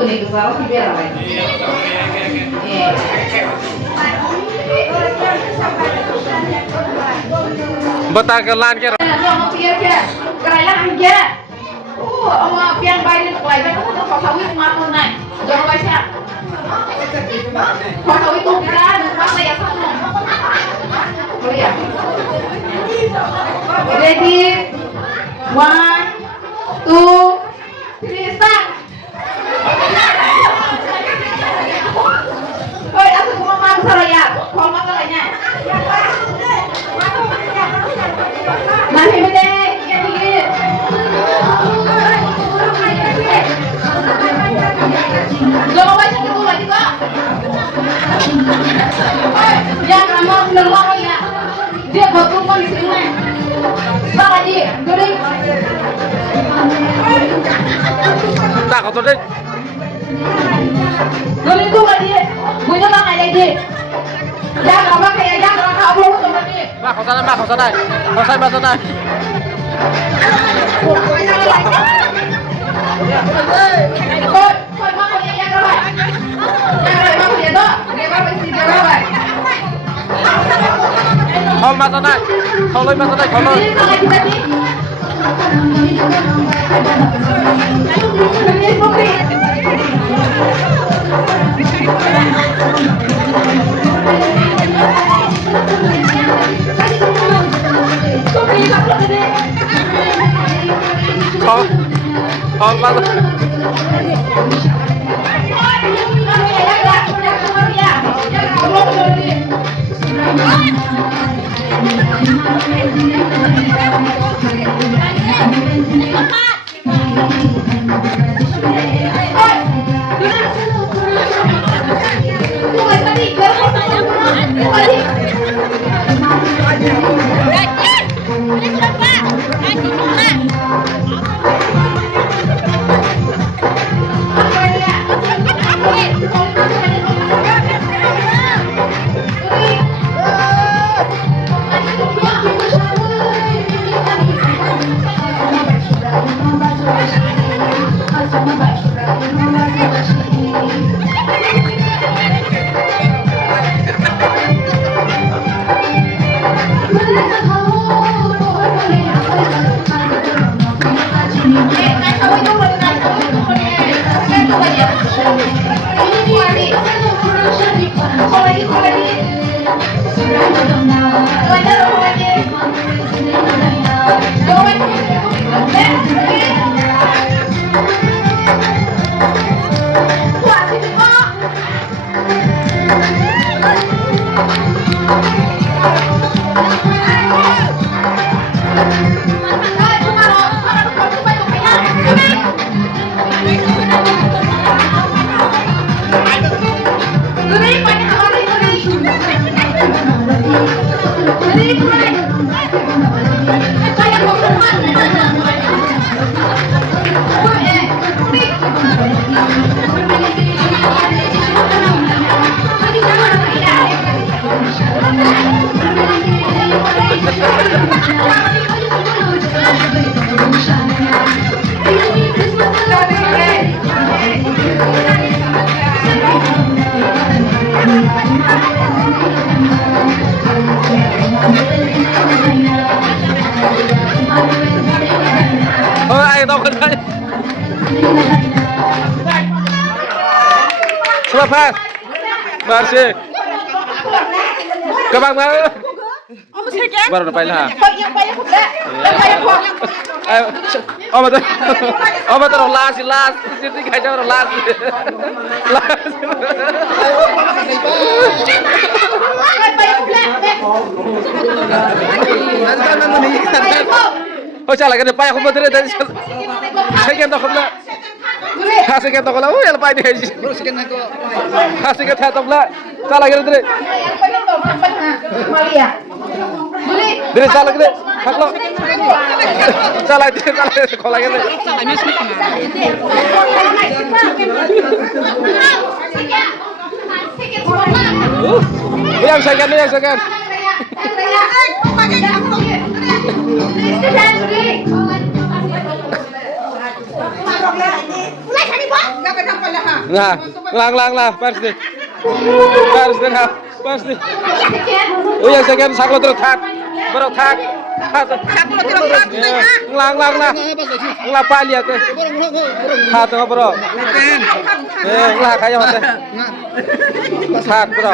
kuning besar sih biar apa ini? Betakalan kira. Ông kia kìa, cái này là hàng kia. Ông pian bay lên quầy bên nó có thấu cái mặt luôn này. Rồi quay xe. Có thấu cái tung ra, đừng bắt tay không luôn. Rồi à. Ready? 1, 2, 3, start. Ôi, aku mau makan saraya. Kalau makan lainnya. Nanti bede, ya dikit. Jangan baca dulu lagi kok. Yang kamu ngeluar ya. Dia betul mau di sini. Bang Haji, duduk. Tak kau tu deh. Duduk itu lagi. Punya bang Haji. Jangan apa kayak jangan kamu sama dia. Mak kau sana, mak kau sana. Kau sana, mak sana. Thôi mắc con nhanh rồi. Nhanh rồi mắc con đó. Để con phải xin cho rồi. Kau mak sana. Kau lôi mak sana, kau lôi. Đi con lại đi. Kau mak sana. Selamat Marsi. Kebang mau. Baru dapat lah. Yang banyak kuda. Yang banyak kuda. Ayo. Oh betul las. Sini kaca orang las. Oh salah kan payah aku betul tadi. Saya kan tak kena. Hasil kita kalau ya lepas ini aja. Hasil kita tak pula. Salah kan tadi. Malia. Diri salah kan. Haklo. Salah sekolah kan. Yang segan. Nah, lang, pasti. Pasti ha, pasti. Oh ya, second saklo terus thak. Bro thak. Lang lah. Lang pa lihat ke. Thak tuh bro. Lah kayak mana? Thak bro.